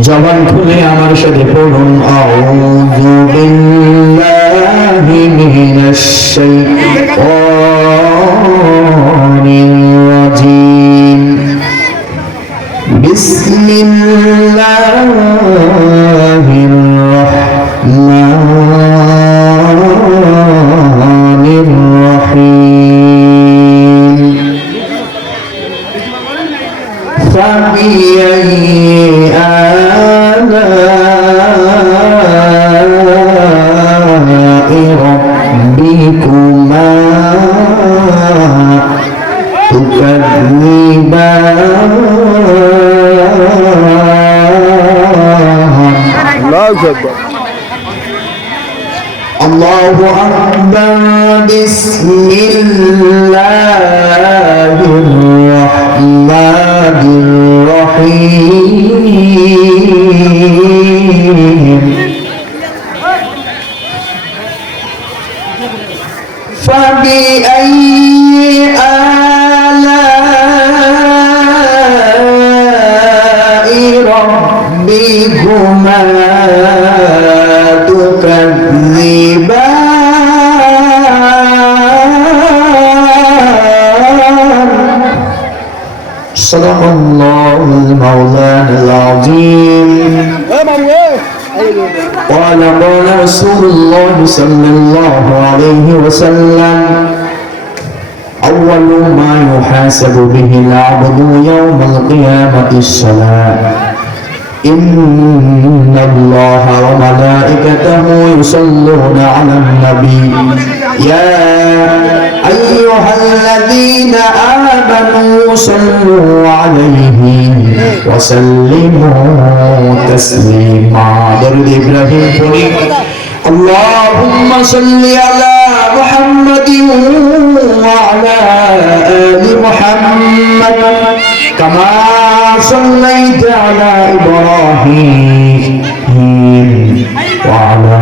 জবান খুলে আমার সাথে পড়ুন আউযু বিল্লাহি মিনাশ শাইতানির রাজীম বিসমিল্লাহির রাহমানির রাহিম فبأي آلاء ربكما تكذبان الله أكبر بسم الله الرحمن الرحيم فبأي آلاء ربكما صدق الله المولانا العظيم قال رسول الله صلى الله عليه وسلم أول ما يحاسب به العبد يوم القيامة الصلاة إن الله وملائكته يصلون على النبي يا أيها الذين آمنوا صلوا عليه وسلموا تسليما درود إبراهيم قولي اللهم صل على محمد وعلى آل محمد كما صليت على إبراهيم وعلى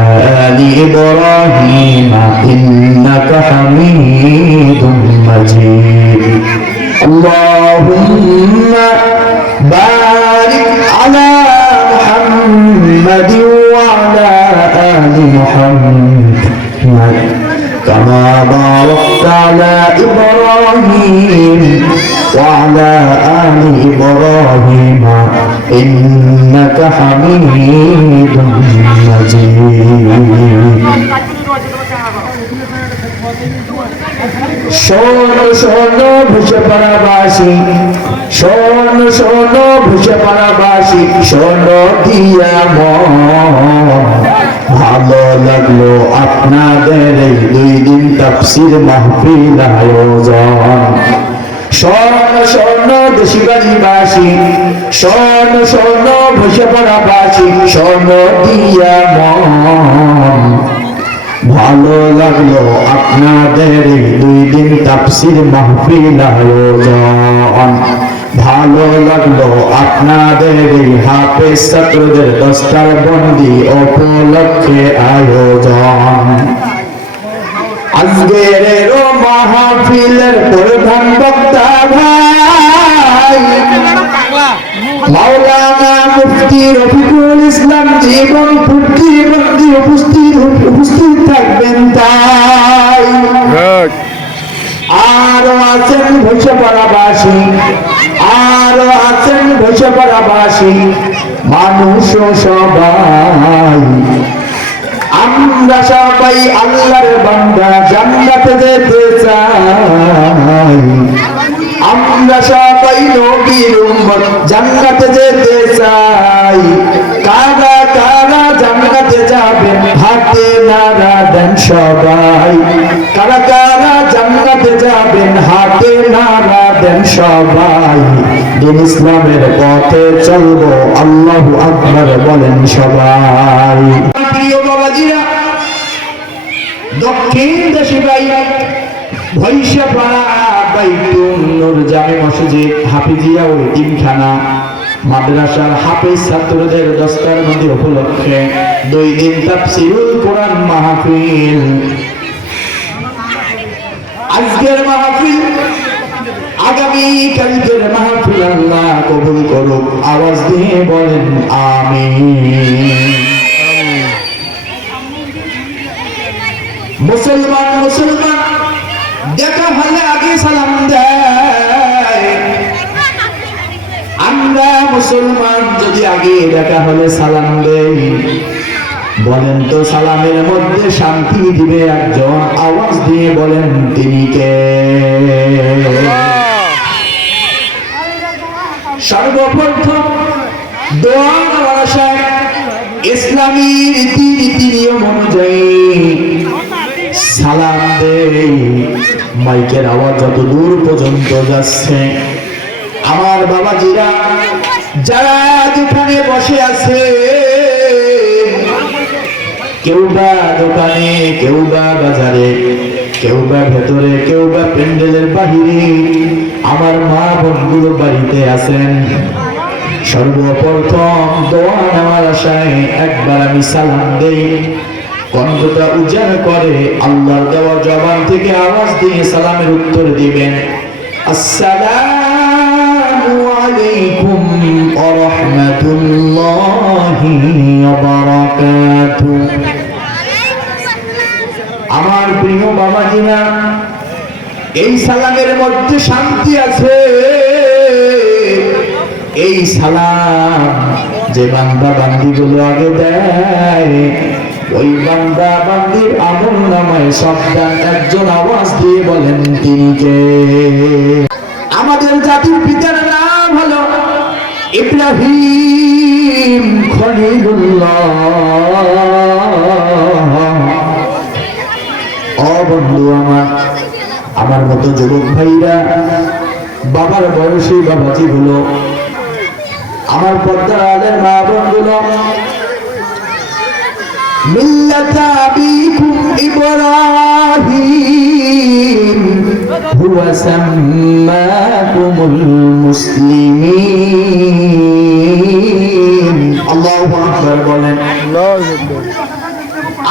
آل إبراهيم إنك حميد مجيد اللهم بارك على محمد وعلى آل محمد كما باركت على إبراهيم وعلى آل إبراهيم إنك حميد مجيد শোনো শোনো ভুষপাড়াবাসী শোনো শোনো ভুষপাড়াবাসী শোনো দিয়া মন ভালো লাগলো আপনাদের এই 2 দিন তাফসীর মাহফিল আয়োজন শোনো শোনো দেশবাসী শোনো শোনো ভুষপাড়াবাসী শোনো দিয়া মন ভালো লাগলো আপনাদের এই 2 দিন তাফসীর মাহফিল আয়োজন ভালো লাগলো আপনাদের এই হাফেজ ছাত্রদের দস্তার বন্দি উপলক্ষে আয়োজন আজকের মাহফিলের প্রধান বক্তা ভাই মাওলানা মুফতি রফিকুল ইসলাম জীবন প্রতিবন্ধী উপস্থিত থাকবেন তাই আরো আছেন ভৈষপাড়াবাসী মানুষ সবাই আমরা সবাই আল্লাহর বান্দা জান্নাতে যেতে চাই আমরা সবাই নবীর উম্মত জান্নাতে যেতে চাই কারা কারা জান্নাতে যাবেন হাতে নাড়া দেন সবাই কারা কারা জান্নাতে যাবেন হাতে নাড়া দেন সবাই দিন ইসলামের পথে চলবো আল্লাহু আকবার বলেন সবাই প্রিয় বাবাজিরা দক্ষিণ দেশে ভাই ভৈষপাড়া বাইতুন নূর জামে মসজিদ হাফিজিয়া ও এতিমখানা মাদ্রাসার হাফেজ ছাত্রদের দস্তার বন্দি উপলক্ষে 2 দিন তাফসীরুল কোরআন মাহফিল আজকের মাহফিল আগামী কালকের মাহফিল আল্লাহ কবুল করুক। আওয়াজ দিয়ে বলেন আমিন। মুসলমান দেখা হলে আগে সালাম দেয়। আমরা মুসলমান যদি আগে দেখা হলে সালাম দেই, বলেন তো সালামের মধ্যে শান্তি দিবে একজন, আওয়াজ দিয়ে বলেন তিনি কে? সর্বপ্রথম দোয়া দেওয়ার আশায় ইসলামী রীতি নিয়ম অনুযায়ী সালাম দেই। মাইকের আওয়াজ যত দূর পর্যন্ত যাচ্ছে, আমার বাবাজিরা যারা যেখানে বসে আছে, কেউ বা দোকানে, কেউ বা বাজারে, কেউ বা ভেতরে, কেউ বা প্যান্ডেলের বাহিরে, আমার মা বোনগুলো বাড়িতে আছেন, সর্বপ্রথম দোয়া নেওয়ার আশায় একবার আমি সালাম দেই। কণ্ঠটা উজাড় করে আল্লাহর দেওয়া জবান থেকে আওয়াজ দিয়ে সালামের উত্তর দিবেন, আসসালামু আলাইকুম ওয়া রাহমাতুল্লাহি ওয়া বারাকাতুহু। আমার প্রিয় বাবাজিরা, এই সালামের মধ্যে শান্তি আছে। এই সালাম যে বান্দা বান্দিগুলো আগে দেয়, ওই বান্দা বান্দির আমল নামায় সবদান একজন, আওয়াজ দিয়ে বলেন তিনি কে? আমাদের জাতির পিতার নাম হলো ইব্রাহিম খলিলুল্লাহ। ও বন্ধু আমার মতো যুবক ভাইরা, বাবার বয়সী বাবাজি গুলো, আমার পর্দার আলের মা বোন গুলো, মিল্লাতা আবিকুম ইব্রাহিম হুয়া সাম্মাকুমুল মুসলিমিন। আল্লাহু আকবার বলেন।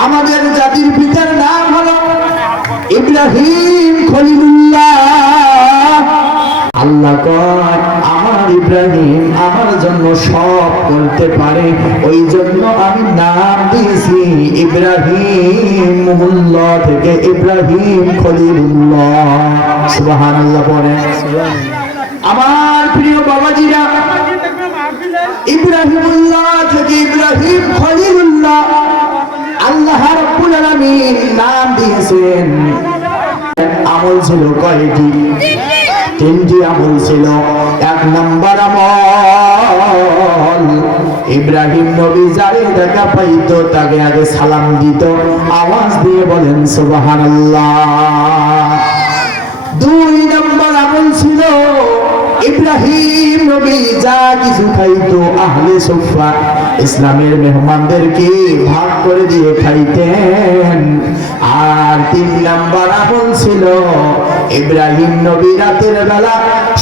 আমাদের জাতির পিতার নাম হলো ইব্রাহিম খলিলুল্লাহ। আল্লাহ কয় আমার ইব্রাহিম আমার জন্য সব করতে পারে, ওই জন্য আমি নাম দিয়েছি ইব্রাহিমুল্লাহ থেকে ইব্রাহিম খলিলুল্লাহ। সুবহানাল্লাহ বলেন। আমার প্রিয় বাবাজিরা, ইব্রাহিমুল্লাহ থেকে ইব্রাহিম খলিলুল্লাহ আল্লাহ রাব্বুল আলামিন নাম দিয়েছেন। আমল ছিল কয়টি? তিনটি আমল ছিল। এক নম্বর আমল, ইব্রাহিম নবী যারে দেখা পাইতো তাকে আগে সালাম দিত। আওয়াজ দিয়ে বলেন সুবহানাল্লাহ। দুই নম্বর আমল ছিল, ইব্রাহিম নবী যা কিছু খাইতো আহলে সুফা ইসলামের মেহমানদেরকে ভাগ করে দিয়ে খাইতেন। আর তিন নম্বর আমল ছিল, ইব্রাহিম নবী রাতের বেলা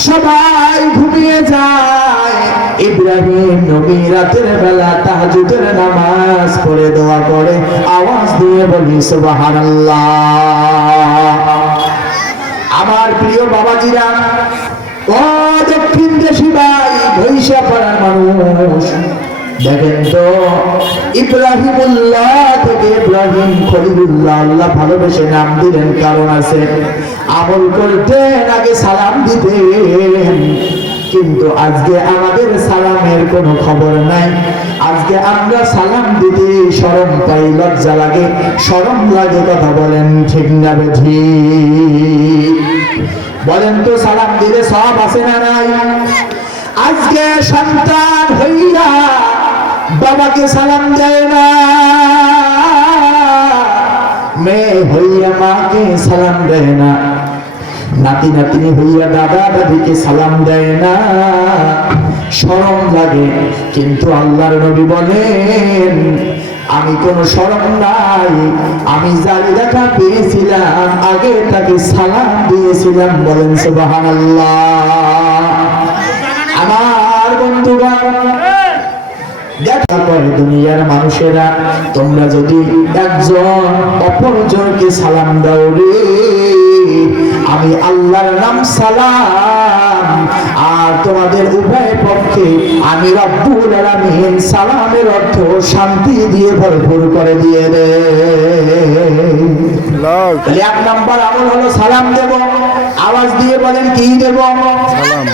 সবাই ঘুমিয়ে যায়, ইব্রাহিম নবী রাতের বেলা তাহাজ্জুদের নামাজ পড়ে দোয়া করে। আওয়াজ দিয়ে বলি সুবহানাল্লাহ। আমার প্রিয় বাবাজিরা, ও দক্ষিণ দেশি ভাই, ভৈশা পাড়ার মানুষ, দেখেন তো ইব্রাহিমুল্লাহ থেকে ইব্রাহিম খলিলুল্লাহ আল্লাহ ভালোবেসে নাম দিলেন, কারণ আছে। আমল করতেন আগে সালাম দিতেন, কিন্তু আজকে আমাদের সালামের কোনো খবর নাই। আজকে আমরা সালাম দিতে শরম পাই, লজ্জা লাগে, শরম লাগে। কথা বলেন ঠিক না বেঠিক? বলেন তো সালাম দিলে সব আছে না নাই? আজকে সন্তান হইয়া বাবাকে সালাম দেয় না, মেয়ে হইয়া মাকে সালাম দেয় না, নাতি নাতনি হইয়া দাদা দাদিকে সালাম দেয় না, শরম লাগে। কিন্তু আল্লাহর নবী বলেন, আমি কোনো শরম নাই, আমি যার দেখা পেয়েছিলাম আগে তাকে সালাম দিয়েছিলাম। বলেন সুবহানাল্লাহ। আমার বন্ধুগণ, দেখা করে দুনিয়ার মানুষেরা, তোমরা যদি একজন অপরজনকে সালাম দাও রে, আমি আল্লাহর নাম সালাম, আর তোমাদের উভয় পক্ষে আমি রব্বুল আলামিন সালামের অর্থ শান্তি দিয়ে ভরপুর করে দিয়ে দে। তাহলে এক নাম্বার আমল হলো সালাম দেব। আওয়াজ দিয়ে বলেন কি দেব? সালাম।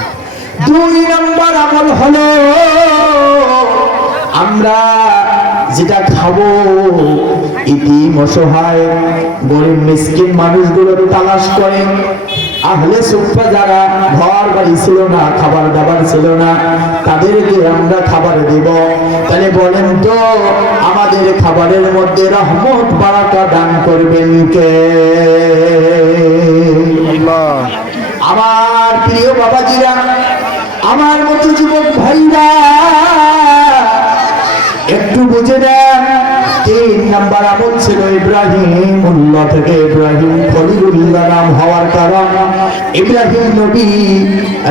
দুই নাম্বার আমল হলো আমরা যেটা খাবো, ইতিম অসহায় গরিব মিসকিন মানুষগুলো তালাশ করে, আহলে সুফা যারা ঘর বাড়ি ছিল না, খাবার দাবার ছিল না, তাদেরকে আমরা খাবার দেব। তাহলে বলেন তো আমাদের খাবারের মধ্যে রহমত বারাকা দান করবেন কে? আমার প্রিয় বাবাজিরা, আমার মতো যুবক ভাইরা একটু বুঝে দেন। তিন নাম্বার আমল ছিল ইব্রাহিমুল্লাহ থেকে ইব্রাহিম খলিলুল্লাহ নাম হওয়ার কারণ ইব্রাহিম নবী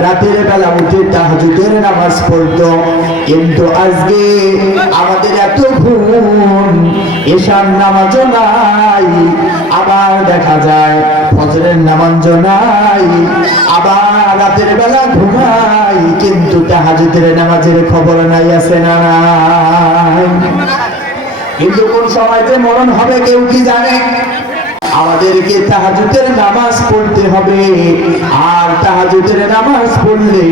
রাতের বেলা উঠে তাহাজ্জুদের নামাজ পড়তো। কিন্তু আজকে আমাদের এত ঘুম, এশার নামাজও নাই, আবার দেখা যায় ফজরের নামাজও নাই, আবার রাতের বেলা ঘুমাই, কিন্তু তাহাজ্জুদের নামাজের খবর নাই, আছে না নাই? কিন্তু কোন সময় যে মরণ হবে কেউ কি জানে? আমাদেরকে তাহাজ্জুদের নামাজ পড়তে হবে, আর তাহাজ্জুদের নামাজ পড়লে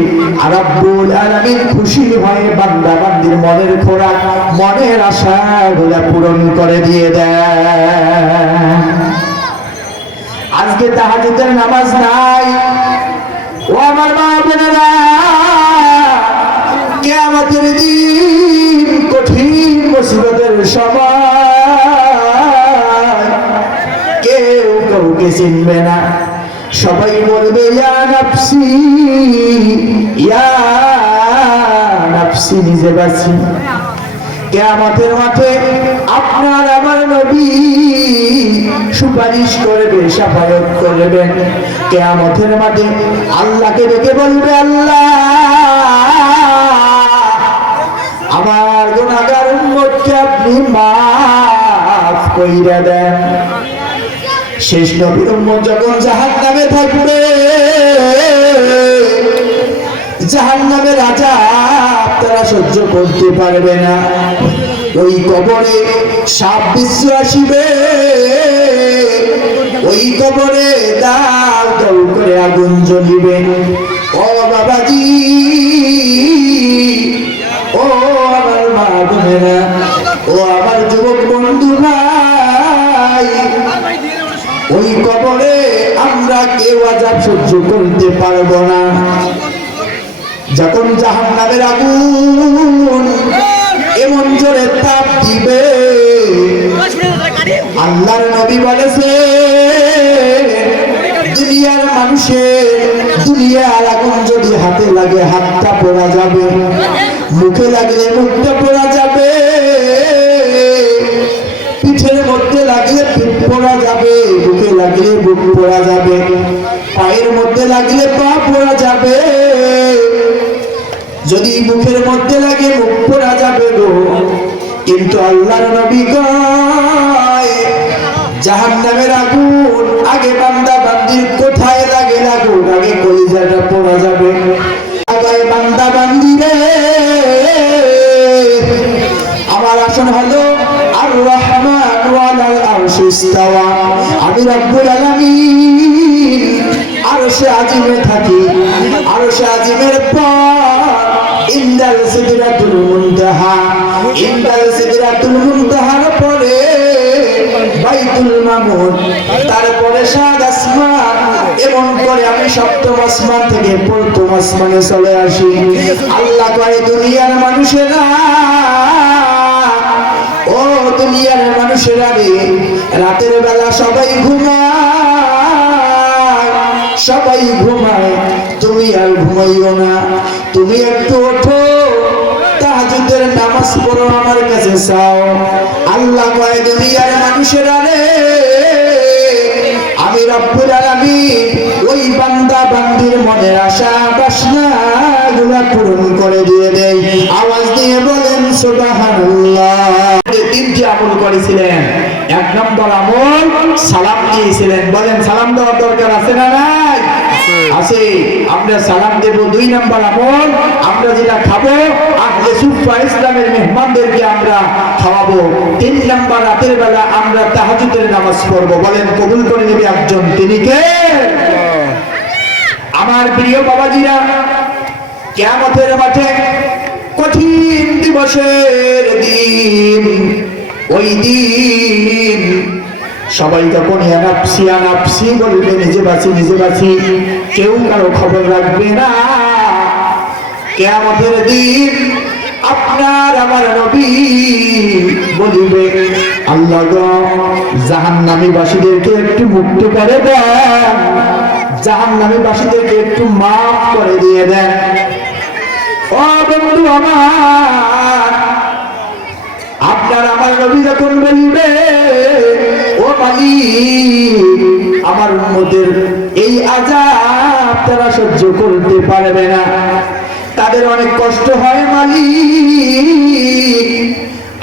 রব্বুল আলামিন খুশি হয়ে বান্দা বান্দির মনের খোরাক, মনের আশাগুলো পূরণ করে দিয়ে দেয়। আজকে তাহাজ্জুদের নামাজ নাই। ও আমার মা বোনেরা, কিয়ামতের দিন কঠিন মুসিবতের সময় কেউ কাউকে চিনবে না, সবাই বলবে ইয়া নাফসি ইয়া নাফসি, নিজে বাঁচি। কিয়ামতের মাঠে আপনার আমার নবী সুপারিশ করবে, শাফায়াত করবেন। কিয়ামতের মাঠে আল্লাহকে ডেকে বলবে, আল্লাহ আমার গুনাহগার উম্মতকে আপনি মাফ কইরা দেন। শেষ নবীর উম্মত যখন জাহান্নামে থাকবে, জাহান্নামের আযাব তারা সহ্য করতে পারবে না, ওই কবরে সাপ বিচ্ছু আসিবে, ওই কবরে দাউ দাউ করে আগুন জ্বলিবে। ও বাবাজি, ও আমার মা বোনেরা, ও আমার যুবক বন্ধু ভাই, ওই কবরে আমরা কেউ আযাব সহ্য করতে পারবো না। যখন জাহান্নামের আগুন এমন জোরে তাপ দিবে, আল্লাহর নবী বলেছে দুনিয়ার মানুষের দুনিয়ার আগুন যদি হাতে লাগে হাতটা পোড়া যাবে, মুখে লাগলে মুখটা পোড়া যাবে, পিঠের মধ্যে লাগলে পিঠ পোড়া যাবে, বুকে লাগলে বুক পোড়া যাবে, পায়ের মধ্যে লাগলে পা পোড়া যাবে, যদি মুখের মধ্যে লাগে মুখ পোড়া যাবে গো। কিন্তু আল্লাহর নবী কয় জাহান্নামের আগুন আগে বান্দা বান্দির কোথায় লাগে লাগুক, আগে কলিজাটা পোড়া যাবে। আগে বান্দা বান্দিরে আমার আসন হলো আর রহমান ওয়ালাল আরশি ইস্তাওয়া, আমি রব্বুল আলামিন আরশে আজিমে থাকি। আরশে আজিমের পর ইনদাল সিদরাতুল মুনতাহা, ইনদাল সিদরাতুল মুনতাহার পরে বাইতুল মামুর, তারপরে সাত আসমান, এমন করে আমি সপ্তম আসমান থেকে প্রথম আসমানে চলে আসি। আল্লাহ কয় দুনিয়ার মানুষেরা, ও দুনিয়ার মানুষেরা রে, রাতের বেলা সবাই ঘুমায়, সবাই ঘুমায়, তুমি আর ঘুমাইও না, তুমি একটু ওঠো, তাহাজ্জুদের নামাজ পড়ো, আমার কাছে চাও। আল্লাহ কয় দুনিয়ার মানুষেরা রে, আমি রব্বুল আলামিন ওই বান্দা বান্দির মনের আশা বাসনা গুলা পূরণ করে দিয়ে দেই। আওয়াজ দিয়ে বলেন সুবহানাল্লাহ। তিনটি আমল করেছিলেন, এক নম্বর আমল সালাম দিয়েছিলেন। বলেন সালাম দেওয়ার দরকার আছে না নাই? আছে। আমরা সালাম দেব। 2 নম্বর আমল আমরা যেটা খাবো আহলে সুফা ইসলামের মেহমানদেরকে আমরা খাওয়াবো। 3 নম্বর রাতের বেলা আমরা তাহাজ্জুদের নামাজ পড়বো। বলেন কবুল করে নেবে একজন, তিনি কে? আমার প্রিয় বাবাজিরা, কিয়ামতের মাঠে কঠিন দিবসের দিন, ওই দিন সবাই যখন নাফসি নাফসি বলবে, নিজে বাঁচি, কেউ কারো খবর রাখবে না। কিয়ামতের দিন আপনার আমার নবী বলিবে, আল্লাহ গো জাহান্নামী বাসীদেরকে একটু মুক্ত করে দেন, জাহান্নামী বাসীদেরকে একটু মাফ করে দিয়ে দেন। ও বন্ধু আমার, আপনার আমার নবী যখন বলবে, ও মালিক আমার উম্মতের এই আযাব তারা সহ্য করতে পারবে না, তাদের অনেক কষ্ট হয়, মালিক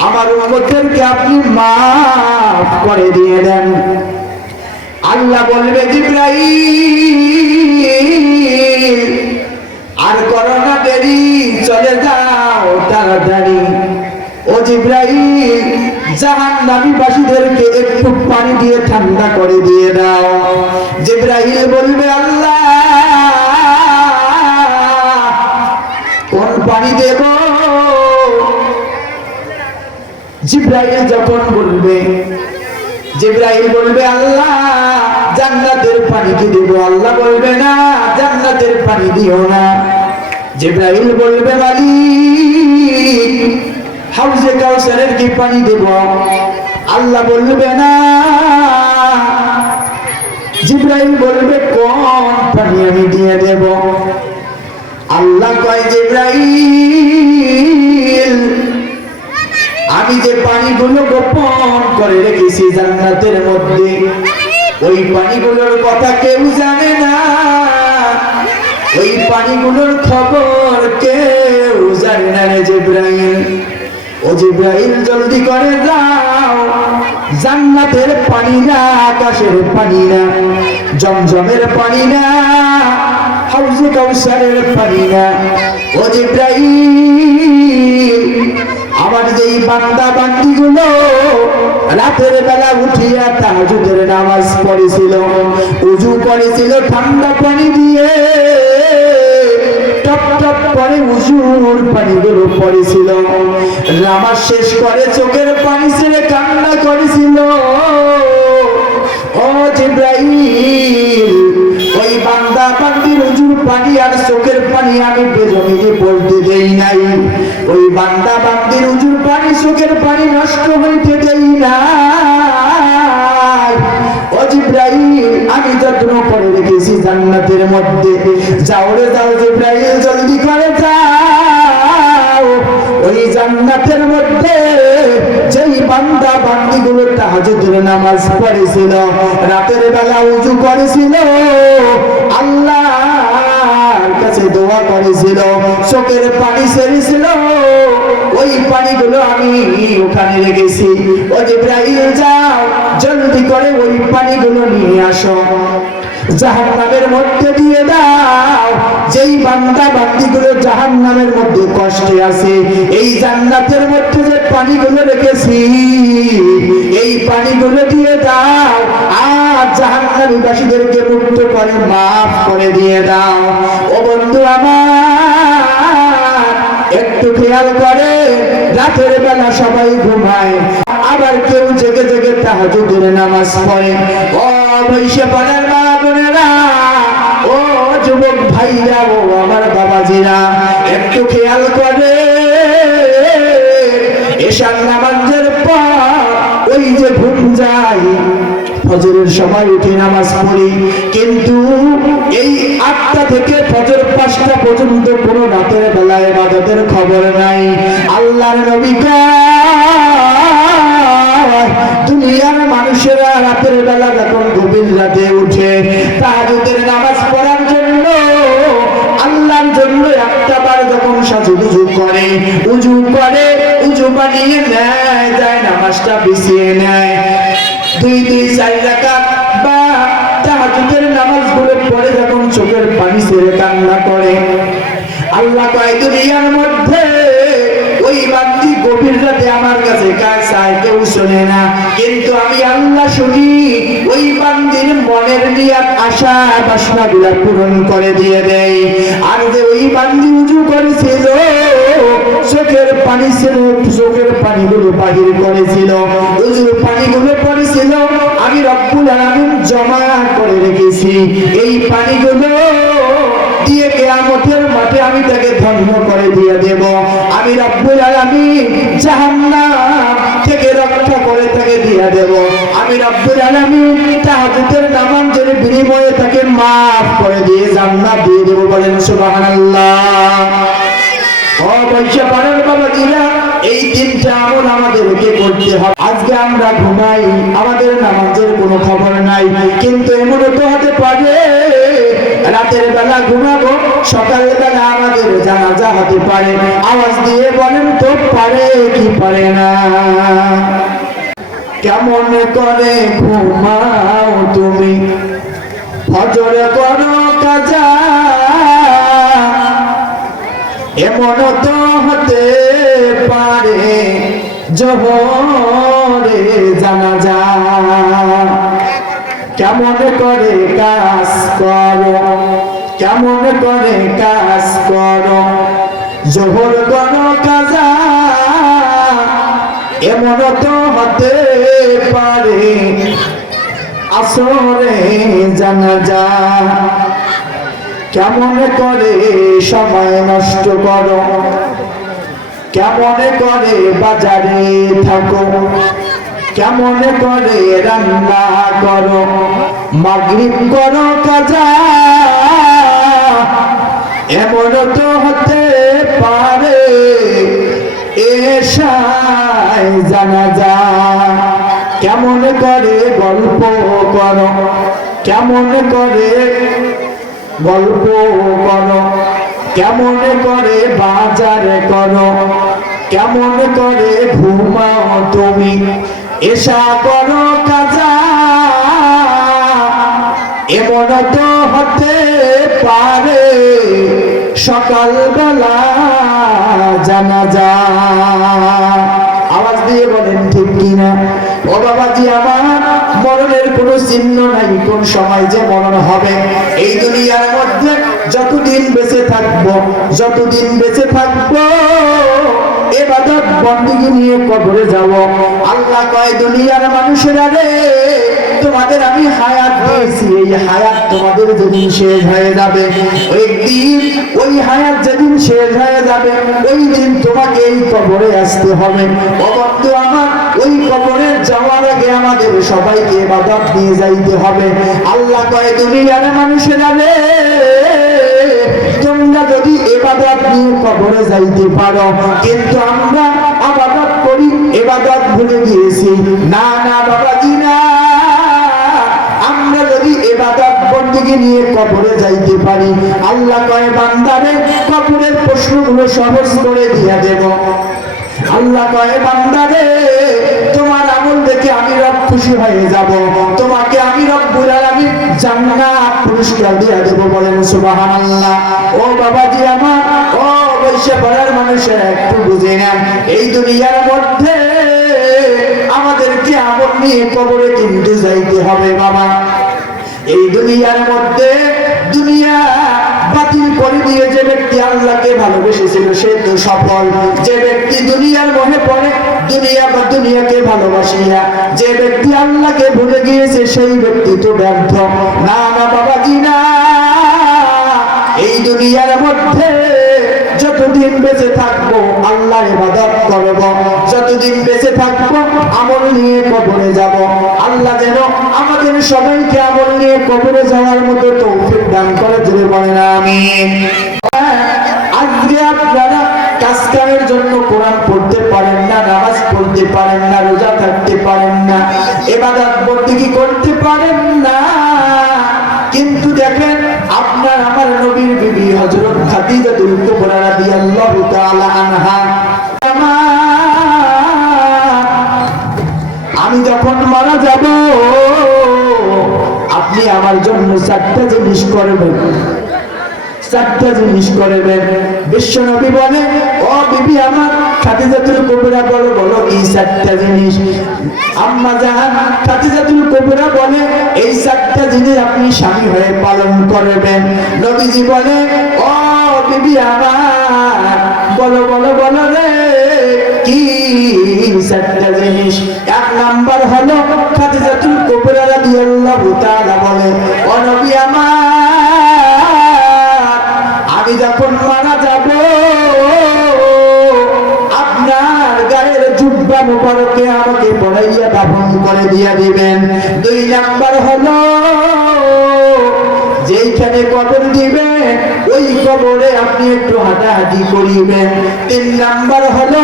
আমার উম্মতদেরকে আপনি মাফ করে দিয়ে দেন। আল্লাহ বলবে, জিবরাইল আর করো না দেরি, চলে যাও তাড়াতাড়ি। ও জিবরাইল জাহান্নামী বাসীদেরকে একটু পানি দিয়ে ঠান্ডা করে দিয়ে দাও। জিবরাইল বলবে, আল্লাহ কোন পানি দেব? জিবরাইল যখন বলবে, জিবরাইল বলবে, আল্লাহ জান্নাতের পানি কি দেব? আল্লাহ বলবে, না জান্নাতের পানি দিও না। জিবরাইল বলবে, মালিক হাউজে কাউসারের কি পানি দেব? আল্লাহ বলবে, না। জিবরাইল বলবে, কোন পানি আমি দিয়ে দেব? আল্লাহ কয়, জিবরাইল আমি যে পানিগুলো গোপন করে রেখেছি জান্নাতের মধ্যে, ওই পানিগুলোর কথা কেউ জানে না, ওই পানিগুলোর খবর কেউ জানে না রে জিবরাইল। ও জিবরাইল জলদি করে যাও, জান্নাতের পানি না, আকাশের পানি না, জমজমের পানি না, হাউজে কাউসারের পানি না। ও জিবরাইল আমার যেই বান্দা বান্দিগুলো রাতের বেলা উঠিয়া তাহাজ্জুদের নামাজ পড়েছিল, ওযু করেছিল ঠান্ডা পানি দিয়ে, টপ টপ করে উযুর পানিগুলো পড়েছিল, নামাজ শেষ করে চোখের পানি ছেড়ে কান্না করেছিল, ও জিবরাইল ওই বান্দা বান্দির উযুর পানি আর চোখের পানি আমি বেজমিনে পড়তে দেই নাই, ওই বান্দা বান্দির উযুর পানি চোখের পানি নষ্ট হইতে দেই নাই। ও জিবরাইল আমি যত্ন করে রেখেছি জান্নাতের মধ্যে, যাও রে যাও জিবরাইল জলদি করে যাও, ওই জান্নাতের মধ্যে যেই বান্দা বান্দিগুলো তাহাজ্জুদের নামাজ পড়েছিল, রাতের বেলা ওযু করেছিল, আল্লাহর কাছে দোয়া করেছিল, চোখের পানি ছেড়েছিল, ওই পানিগুলো আমি ওখানে রেখেছি। ও জিবরাইল যাও জলদি করে ওই পানিগুলো নিয়ে আসো, জাহান্নামের মধ্যে দিয়ে দাও। যেই বান্দা বান্দিগুলো জাহান্নামের মধ্যে কষ্টে আছে, এই জান্নাতের মধ্যে যে পানিগুলো রেখেছি, এই পানিগুলো দিয়ে দাও, আর জাহান্নামী বাসীদেরকে মুক্ত করে মাফ করে দিয়ে দাও। ও বন্ধু আমার একটু খেয়াল করে, রাতের বেলা সবাই ঘুমায়, আবার কেউ জেগে জেগে তাহাজ্জুদের নামাজ পড়ে। ও বৈশে পাড়ার মা বোনেরা, ও যুবক ভাইরা, ও আমার বাবাজিরা, একটু খেয়াল করে, এশার নামাজের পর ওই যে ঘুম যায়, ফজরের সময় উঠে নামাজ পড়ি, কিন্তু এই 8টা থেকে ফজর 5টা পর্যন্ত কোনো রাতের বেলায় ইবাদতের খবর নাই। আল্লাহর নবী দুনিয়ার মানুষেরা রাতের বেলা যখন গভীর রাতে উঠে তাহাজ্জুদের নামাজ পড়ার জন্য, আল্লাহর জন্য একটা বার যখন সাজুগুজু করে, উযু পানি নিয়ে নেয়, যায় নামাজটা বিছিয়ে নেয়, 2-4 রাকাত বা তাহাজ্জুদের নামাজগুলো পড়ে যখন চোখের পানি ছেড়ে কান্না করে, আল্লাহ কয় দুনিয়ার মধ্যে ওই বান্দি গভীর রাতে আমার কাছে কাজ চায়, কেউ শোনে না, কিন্তু আমি আল্লাহ শুনি। ওই বান্দির মনের নিয়াত আশা বাসনাগুলা পূরণ করে দিয়ে দেয়। আর যে ওই বান্দি উজু করেছিল, চোখের পানি ছিল, চোখের পানিগুলো বাহির করেছিল, উজুর পানিগুলো পড়েছিল, আমি রব্বুল আলামিন জমা করে রেখেছি। এই পানিগুলো দিয়ে কিয়ামতের মাঠে আমি তাকে ধন্য করে দিয়ে দেব। আমি রব্বুল আলামিন জাহান্নাম থেকে রক্ষা করে তাকে দিয়ে দেব। আমি রব্বুল আলামিন তাহাজ্জুদের নামাজের বিনিময়ে তাকে maaf করে দিয়ে জান্নাত দিয়ে দেব। বলেন সুবহানাল্লাহ। ও বৈশা পাড়ার বাবাজিরা, এই তিনটা আমল আমাদেরকে করতে হবে। আজকে আমরা ঘুমাই, আমাদের নামাজের কোনো খবর নাই, কিন্তু এমনও তো হতে পারে রাতের বেলা ঘুমাবো, সকাল বেলা আমাদের জানাজা হতে পারে। আওয়াজ দিয়ে বলেন তো পারে কি পারে না? কেমন করে ঘুমাও তুমি, ফজর করো কাজা, এমন তো হতে পারে জোহরে জানাজা। কেমন করে কাজ করো, কেমন করে কাজ করো, জোহর করো কাজা, এমন তো হতে পারে আসরে জানাজা। কেমন করে সময় নষ্ট করো, কেমন করে বাজারে থাকো, কেমন করে রান্না করো, মাগরিব করো কাজা, এমন তো হতে পারে এশায় জানাজা। কেমন করে গল্প করো, কেমন করে গল্প করো, কেমন করে বাজার করো, কেমন করে ঘুমাও তুমি, এশা করো কাজা, এমন তো হতে পারে সকালবেলা জানাজা। আওয়াজ দিয়ে বলেন ঠিক কিনা? ও বাবাজি আমার, মরণের কোনো চিহ্ন নাই, কোন সময় যে মরণ হবে। এই দুনিয়ার মধ্যে যতদিন বেঁচে থাকবো, যতদিন বেঁচে থাকবো ইবাদত বন্দেগী নিয়ে কবরে যাব। আল্লাহ কয় দুনিয়ার মানুষেরা রে, তোমাদের আমি হায়াত দিয়েছি, এই হায়াত তোমাদের যেদিন শেষ হয়ে যাবে, ওই দিন ওই হায়াত যেদিন শেষ হয়ে যাবে, ওই দিন তোমাকে এই কবরে আসতে হবে। ও বন্ধু আমার, ওই কবরে যাওয়ার আগে আমাদের সবাইকে ইবাদত নিয়ে যাইতে হবে। আল্লাহ কয় দুনিয়ার মানুষেরা রে, তোমরা যদি ইবাদত নিয়ে কবরে যাইতে পারো, কিন্তু আমরা ইবাদত করি, ইবাদত ভুলে গিয়েছি। না না বাবাজি না, আমরা যদি ইবাদত বন্দেগী নিয়ে কবরে যাইতে পারি, আল্লাহ কয় বান্দারে কবরের প্রশ্নগুলো সহজ করে দিয়ে দেব। আল্লাহ কয় বান্দারে তোমার আমল দেখে আমি রব খুশি হয়ে যাব, তোমাকে আমি রব্বুল আলামিন জান্নাত পুরস্কার দিয়ে দেব। বলেন সুবহানাল্লাহ। ও বাবাজি আমার, ও বৈশা পাড়ার মানুষেরা একটু বুঝে নেন, এই দুনিয়ার মধ্যে আমাদেরকে আমল নিয়ে কবরে কিন্তু যাইতে হবে বাবা। এই দুনিয়ার মধ্যে দুনিয়া বাতিল করে দিয়ে যে ব্যক্তি আল্লাহকে ভালোবেসেছিল সে তো সফল। যে ব্যক্তি দুনিয়ার মনে পড়ে, দুনিয়া বা দুনিয়াকে ভালোবাসিয়া যে ব্যক্তি আল্লাহকে ভুলে গিয়েছে, সেই ব্যক্তি তো ব্যর্থ। না না বাবাজি না, এই দুনিয়ার মধ্যে যতদিন বেঁচে থাকবো আল্লাহর ইবাদত করব, যতদিন বেঁচে থাকবো আমল নিয়ে কবরে যাব। আল্লাহ যেন আমাদের সবাইকে আমল নিয়ে কবরে যাওয়ার মতো তৌফিক দান করে, জোরে বলেন আমিন। আজকে আপনারা কাজ কামের জন্য কোরআন পড়তে পারেন না, নামাজ পড়তে পারেন না, রোজা থাকতে পারেন না, ইবাদত বন্দেগী করতে পারেন না, কিন্তু দেখেন আপনার আমার নবীর বিবি হযরত খাদিজাতুল কুবরা রাদিয়াল্লাহু তাআলা আনহা আমি যখন মারা যাব আপনি আমার জন্য 4টা জিনিস করবেন, 4টা জিনিস করবেন। বিশ্বনবী বলে, ও বিবি আমার খাদিজাতুল কুবরা, বলো বলো এই 4টা জিনিস। আম্মা জান খাদিজাতুল কুবরা বলে, এই 4টা জিনিস আপনি স্বামী হয়ে পালন করবেন। নবীজি বলে, ও বিবি আমার বলো বলো বলো রে কি 4টা জিনিস। 1 নাম্বার হলো খাদিজাতুল কুবরা রাদিয়াল্লাহু তাআলা বলে, ও নবী আমার আমি যখন মারা যাব আপনার গায়ের জুব্বা মুবারকে আমাকে পরাইয়া দাফন করে দিয়ে দিবেন। 2 নাম্বার হলো যেইখানে কবর দিবে ওই কবরে আপনি একটু হাঁটাহাঁটি করিবেন। 3 নাম্বার হলো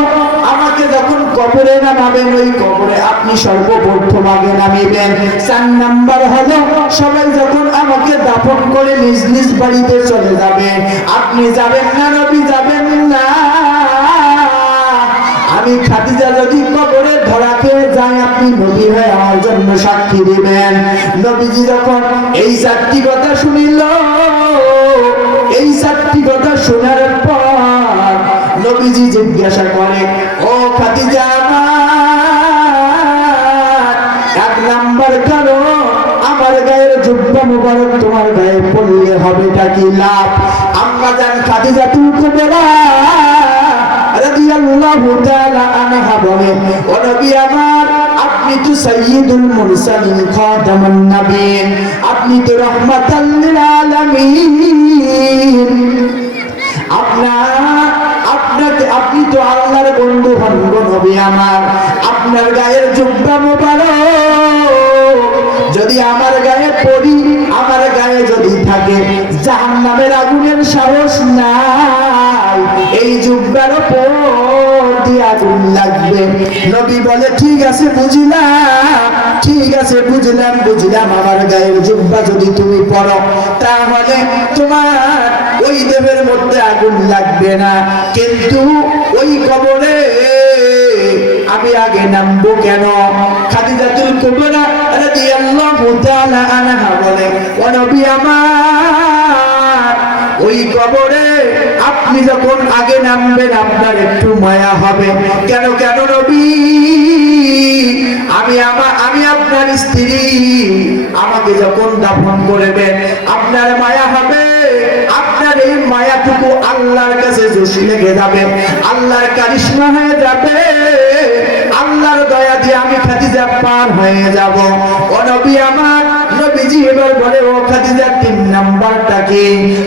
আমাকে যখন কবরে নামাবেন ওই কবরে আপনি সর্বপ্রথম আগে নামিবেন। 4 নাম্বার হলো সবাই যখন আমাকে দাফন করে নিজ নিজ বাড়িতে চলে যাবে আপনি যাবেন না, নবী যাবেন না। আমি খাদিজা যদি কবরে ধরা খেয়ে যাই আপনি নবী হয়ে আমার জন্য সাক্ষী দিবেন। নবীজি যখন এই 4টি কথা শুনিল, এই 4টি কথা শোনার পর নবীজি জিজ্ঞাসা করে, ও খাদিজা আমার 1 নাম্বার কারণ আমার গায়ের জুব্বা মুবারক তোমার গায়ে পড়লে হবেটা কি লাভ? আম্মা জান খাদিজাতুল কুবরা রাদিয়াল্লাহু তাআলা আনহা বলে, ও নবী আমার আপনি তো সাইয়্যিদুল মুরসালিন খাতামুন নবিয়্যিন, আপনি তো রাহমাতাল লিল আলামিন। আপনি তো আল্লাহর বন্ধু হন গো নবী আমার। আপনার গায়ের জুব্বা মুবারক যদি আমার গায়ে পড়ি, আমার গায়ে যদি থাকে জাহান্নামের আগুনের সাহস নাই, এই জুব্বার উপর দিয়ে আগুন লাগবে। নবী বলে, ঠিক আছে বুঝলাম, ঠিক আছে বুঝলাম বুঝলাম, আমার গায়ের জুব্বা যদি তুমি পরো তাহলে তোমার ওই দেহের মধ্যে আগুন লাগবে না, কিন্তু ওই কবরে আমি আগে নামবো কেন? খাদিজাতুল কুবরা রাদিয়াল্লাহু তাআলা আনহা বলে, ও নবী আমার ওই কবরে আপনি যখন আগে নামবেন আপনার একটু মায়া হবে। কেন কেন নবী? আমি আপনার স্ত্রী, আমাকে যখন দাফন করবেন আপনার মায়া হবে। আপনার এই মায়াটুকু আল্লাহর কাছে জোশ লেগে যাবে, আল্লাহর কারিশমা হয়ে যাবে, আল্লাহর দয়া দিয়ে আমি খাদিজা পার হয়ে যাব। ও নবী আমার, নবীজি এবার বলে, ও খাদিজা 3 নাম্বারটা কি?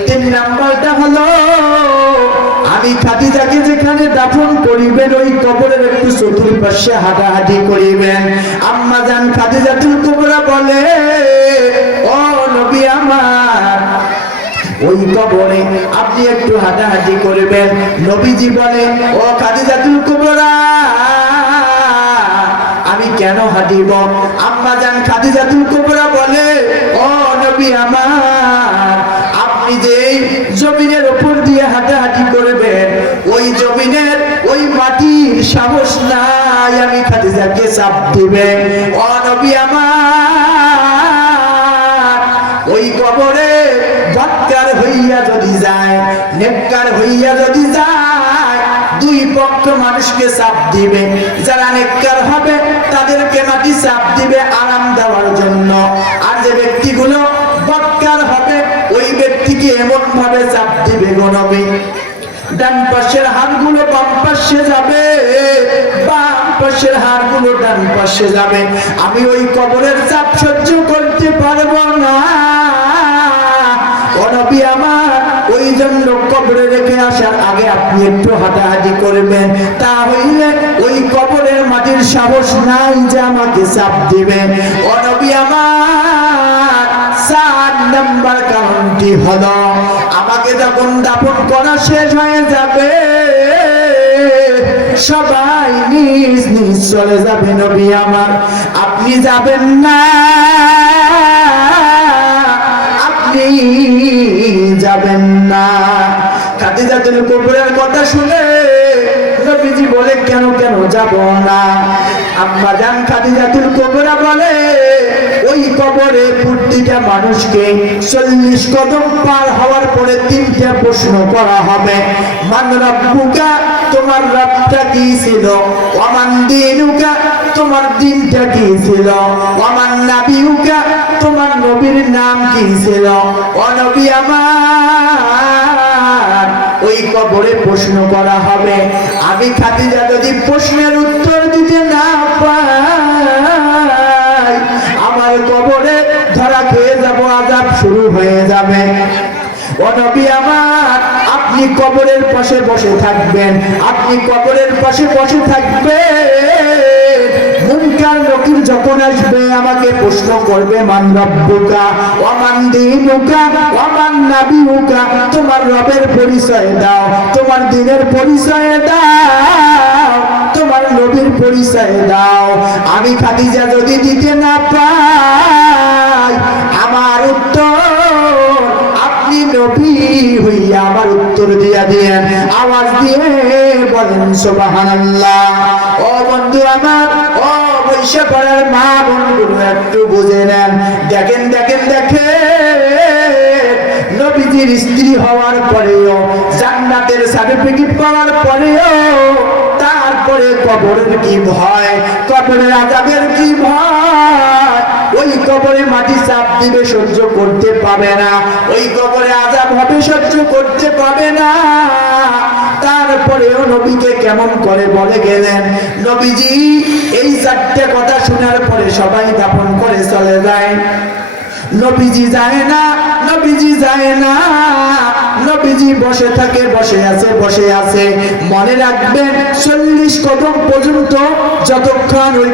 3 নাম্বারটা হলো আমি খাদিজাকে যেখানে দাফন করিবেন ওই কবরের একটু চতুর্পাশে হাঁটাহাঁটি করিবেন। আম্মা জান খাদিজাতুল কুবরা বলে, ও নবী আমার ওই কবরে আপনি একটু হাঁটাহাঁটি করবেন। নবীজি বলে, ও খাদিজাতুল কুবরা আমি কেন হাঁটিব? আম্মা জান খাদিজাতুল কুবরা বলে, ও নবী আমার আপনি যে জমিনের উপর দিয়ে হাঁটাহাঁটি করবেন ওই জমিনের ওই মাটির সাহস নাই আমি খাদিজাকে চাপ দিবে। ও নবী আমার ওই কবরে বৎকার হইয়া যদি যায়, নেককার হইয়া যদি যায়, 2 পক্ষ মানুষকে চাপ দিবে। যারা নেককার হবে তাদেরকে মাটি চাপ দিবে আরাম দেওয়ার জন্য, আর যে ব্যক্তিগুলো বৎকার হবে ওই ব্যক্তিকে এমন ভাবে চাপ দিবে গো নবী, ডান পাশের হাড়গুলো বাম পাশে যাবে, বাম পাশের হাড়গুলো ডান পাশে যাবে। আমি ওই কবরের চাপ সহ্য করতে পারবো না। ও নবী আমার ওই জন্য কবরে রেখে আসার আগে আপনি একটু হাঁটাহাঁটি করবেন, তা হইলে ওই কবরের মাটির সাহস নাই যে আমাকে চাপ দিবে। ও নবী আমার 4 নাম্বার কারণটি হলো আমাকে যখন দাফন করা শেষ হয়ে যাবে সবাই নিজ নিজ চলে যাবে নবী আমার, আপনি যাবেন না, আপনি যাবেন না। খাদিজাতুল কুবরার কথা শুনে নবী নবীজি বলে কেন যাব না? আম্মা জান খাদিজাতুল কুবরা বলে ওই কবরে প্রতিটা মানুষকে 40 কদম পার হওয়ার পরে 3টা প্রশ্ন করা হবে। মান রাব্বুকা, তোমার রবটা কি ছিল? ওয়ামান দীনুকা, তোমার দিনটা কি ছিল? ওয়ামান নাবিয়ুকা, তোমার নবীর নাম কি ছিল? ও নবী আমার, ওই কবরে প্রশ্ন করা হবে। আমি খাদিজা যদি প্রশ্নের উত্তর দিতে না পাই, আমার কবরে ধরা খেয়ে যাব, আযাব শুরু হয়ে যাবে। ও নবী আমার, আপনি কবরের পাশে বসে থাকবেন, আপনি কবরের পাশে বসে থাকবেন। মুনকার নকির যখন আসবে আমাকে প্রশ্ন করবে, মান রাব্বুকা ওয়া মান দীনুকা ওয়া মান নাবিয়ুকা, তোমার রবের পরিচয় দাও, তোমার দ্বীনের পরিচয় দাও, তোমার নবীর পরিচয় দাও। আমি খাদিজা যদি দিতে না পাই, আমার উত্তর আপনি নবী হইয়া আমার উত্তর দিয়া দিয়েন। আওয়াজ দিয়ে বলেন সুবহানাল্লাহ। ও বন্ধু আমার, ও বৈশা পড়ার মা বোনগুলো একটু বুঝে নেন। দেখেন নবীজির স্ত্রী হওয়ার পরেও, জান্নাতের সার্টিফিকেট পাওয়ার পরেও তারপরে কবরের কি ভয়, কবরের আযাবের কি ভয়। ওই কবরে মাটি চাপ দিবে, সহ্য করতে পাবে না। ওই কবরে আযাব হবে, সহ্য করতে পাবে না। তারপরেও নবীকে কেমন করে বলে গেলেন। নবীজি এই 4টে কথা শোনার পরে সবাই দাফন করে চলে যায়। নবীজি যায় না, নবীজি যায় না, নবীজি বসে থাকে, বসে আছে। মনে রাখবেন 40 কদম পর্যন্ত যতক্ষণ ওই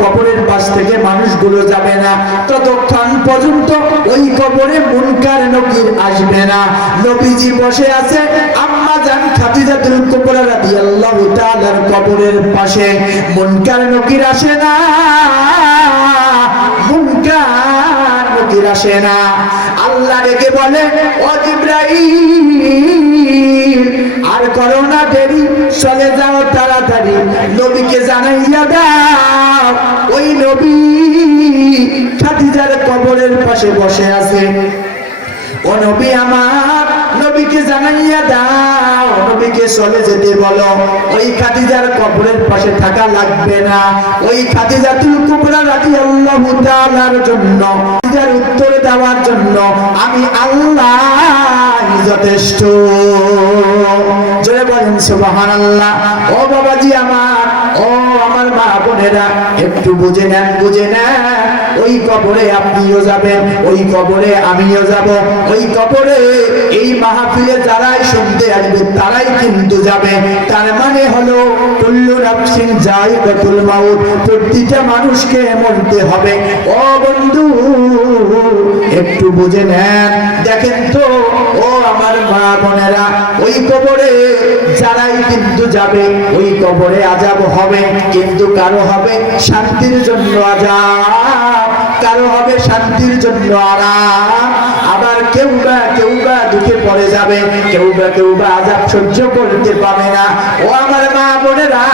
কবরের পাশ থেকে মানুষগুলো যাবে না, ততক্ষণ পর্যন্ত ওই কবরে মুনকার নকির আসবে না। নবীজি বসে আছে, আম্মা জান খাদিজাতুল কুবরা রাদিয়াল্লাহু তাআলার কবরের পাশে। মুনকার নকির আসে না, মুনকার নকির আসে না। আল্লাহ রেখে বলে, ও জিবরাইল, আর করো না দেরি, চলে যাও তাড়াতাড়ি, নবীকে জানাইয়া দাও ওই নবী খাদিজার কবরের পাশে বসে আছে। ও নবী আমার, নবীকে জানাইয়া দাও, নবীকে চলে যেতে বলো, ওই খাদিজার কবরের পাশে থাকা লাগবে না। ওই খাদিজাতুল কুবরা রাদিয়াল্লাহু তাআলার জন্য, খাদিজার উত্তর দেওয়ার জন্য আমি আল্লাহ যথেষ্ট। জোরে বলেন সুবহানাল্লাহ। ও বাবাজি আমার, ও আমার মা বোনেরা, একটু বুঝে নেন। ওই কবরে আপনিও যাবেন, ওই কবরে আমিও যাব। ওই কবরে এই মাহফিলে যারাই শুনতে আসবে তারাই কিন্তু যাবে। তার মানে হলো কুল্লু নাফসিন যায়িকাতুল মাউত, প্রতিটা মানুষকে মরতে হবে। ও বন্ধু, একটু বুঝে নেন। দেখেন তো, ও আমার মা বোনেরা, ওই কবরে যারাই কিন্তু যাবে, ওই কবরে আযাব হবে, কিন্তু কারো হবে শান্তির জন্য আযাব, কারো হবে শান্তির জন্য আরাম। আবার কেউ বা দুঃখে পড়ে যাবে, কেউ বা আযাব সহ্য করতে পাবে না। ও আমার মা বোনেরা,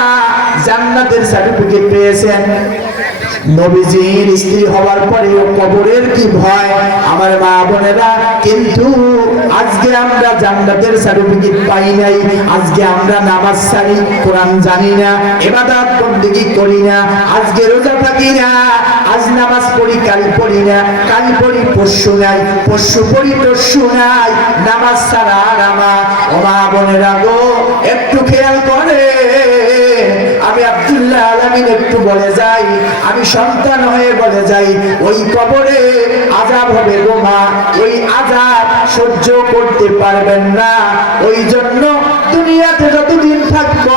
জান্নাতের সার্টিফিকেট পেয়েছেন। নবীজির স্ত্রী হওয়ার পরেও কবরের কি ভয় আমার মা বোনেরা। কিন্তু আজকে আমরা জান্নাতের সার্টিফিকেট পাই নাই। আজকে আমরা নামাজ ছাড়ি, কোরআন জানি না, ইবাদত বন্দেগী করি না, আজকে রোজা থাকি না, আজ নামাজ পড়ি কাল পড়ি না, কাল পড়ি পরশু নাই, পরশু পড়ি তরশু নাই, নামাজ ছাড়া আর আমার। ও মা বোনেরা গো, একটু খেয়াল করে। আমি আব্দুল্লাহ আলামিন একটু বলে যাই, আমি সন্তান হয়ে বলে যাই, ওই কবরে আযাব হবে গো মা, ওই আযাব সহ্য করতে পারবেন না। ওই জন্য দুনিয়াতে যতদিন থাকবো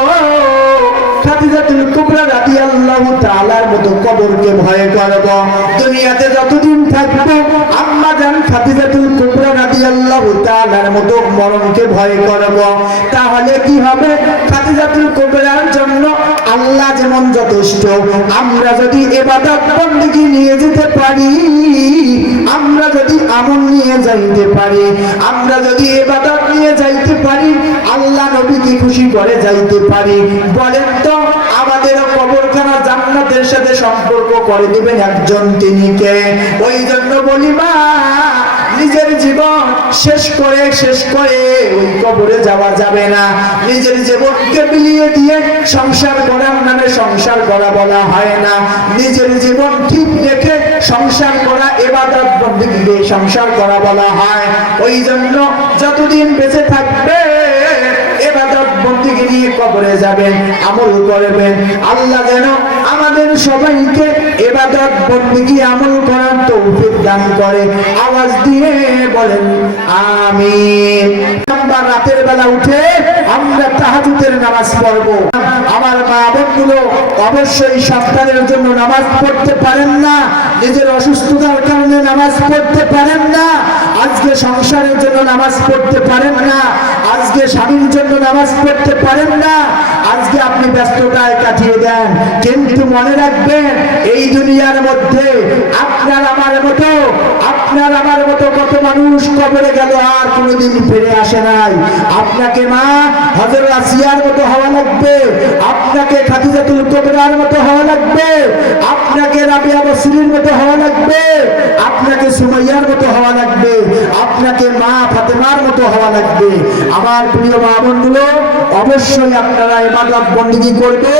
খাদিজাতুল কুবরা রাদিয়াল্লাহু তাআলার মতো কবরকে ভয় করব। দুনিয়াতে যতদিন থাকবো আম্মা জান খাদিজাতুল কুবরা রাদিয়াল্লাহু তাআলার মতো মরণকে ভয় করব। তাহলে কি হবে? খাদিজাতুল কুবরার জন্য আল্লাহ যেমন যথেষ্ট, আমরা যদি ইবাদত বন্দেগী নিয়ে যেতে পারি, আমরা যদি আমল নিয়ে যাইতে পারি, আমরা যদি ইবাদত নিয়ে যাইতে পারি, আল্লাহ নবীকে খুশি করে যাইতে পারি? বলেন তো, আমাদের কবরখানা জান্নাতের সাথে সম্পর্ক করে দিবেন একজন, তিনি কে? ওই জন্য বলি মা, নিজের জীবন শেষ করে ওই কবরে যাওয়া যাবে না। নিজের জীবনকে বিলিয়ে দিয়ে সংসার করার নামে সংসার করা বলা হয় না। নিজের জীবন ঠিক রেখে সংসার করা, ইবাদত বন্দেগী দিয়ে সংসার করা বলা হয়। ওই জন্য যতদিন বেঁচে থাকবে ইবাদত বন্দেগী নিয়ে কবরে যাবেন, আমল করবেন। আল্লাহ যেন আমাদের সবাইকে ইবাদত বন্দেগী আমল করার তৌফিক দান করে। আওয়াজ দিয়ে বলেন আমিন। আমরা রাতের বেলা উঠে আমরা তাহাজ্জুদের নামাজ পড়বো। আমার মা বোনগুলো অবশ্যই সন্তানের জন্য নামাজ পড়তে পারেন না, নিজের অসুস্থতার কারণে নামাজ পড়তে পারেন না, আজকে সংসারের জন্য নামাজ পড়তে পারেন না, আজকে স্বামীর জন্য নামাজ পড়তে পারেন না, আজকে আপনি ব্যস্ততায় কাটিয়ে দেন। কিন্তু মনে রাখবেন, এই দুনিয়ার মধ্যে আপনার আমার মতো কত মানুষ কবরে গেল আর কোনোদিন ফিরে আসে নাই। আপনাকে মা হযরত আসিয়ার মতো হওয়া লাগবে, আপনাকে খাদিজাতুল কুবরার মতো হওয়া লাগবে, আপনাকে রাবিয়া বসরির মতো হওয়া লাগবে, আপনাকে সুমাইয়ার মতো হওয়া লাগবে, আপনাকে মা ফাতেমার মতো হওয়া লাগবে। আমার প্রিয় মা বোনগুলো, অবশ্যই আপনারা ইবাদত বন্দেগী করবে।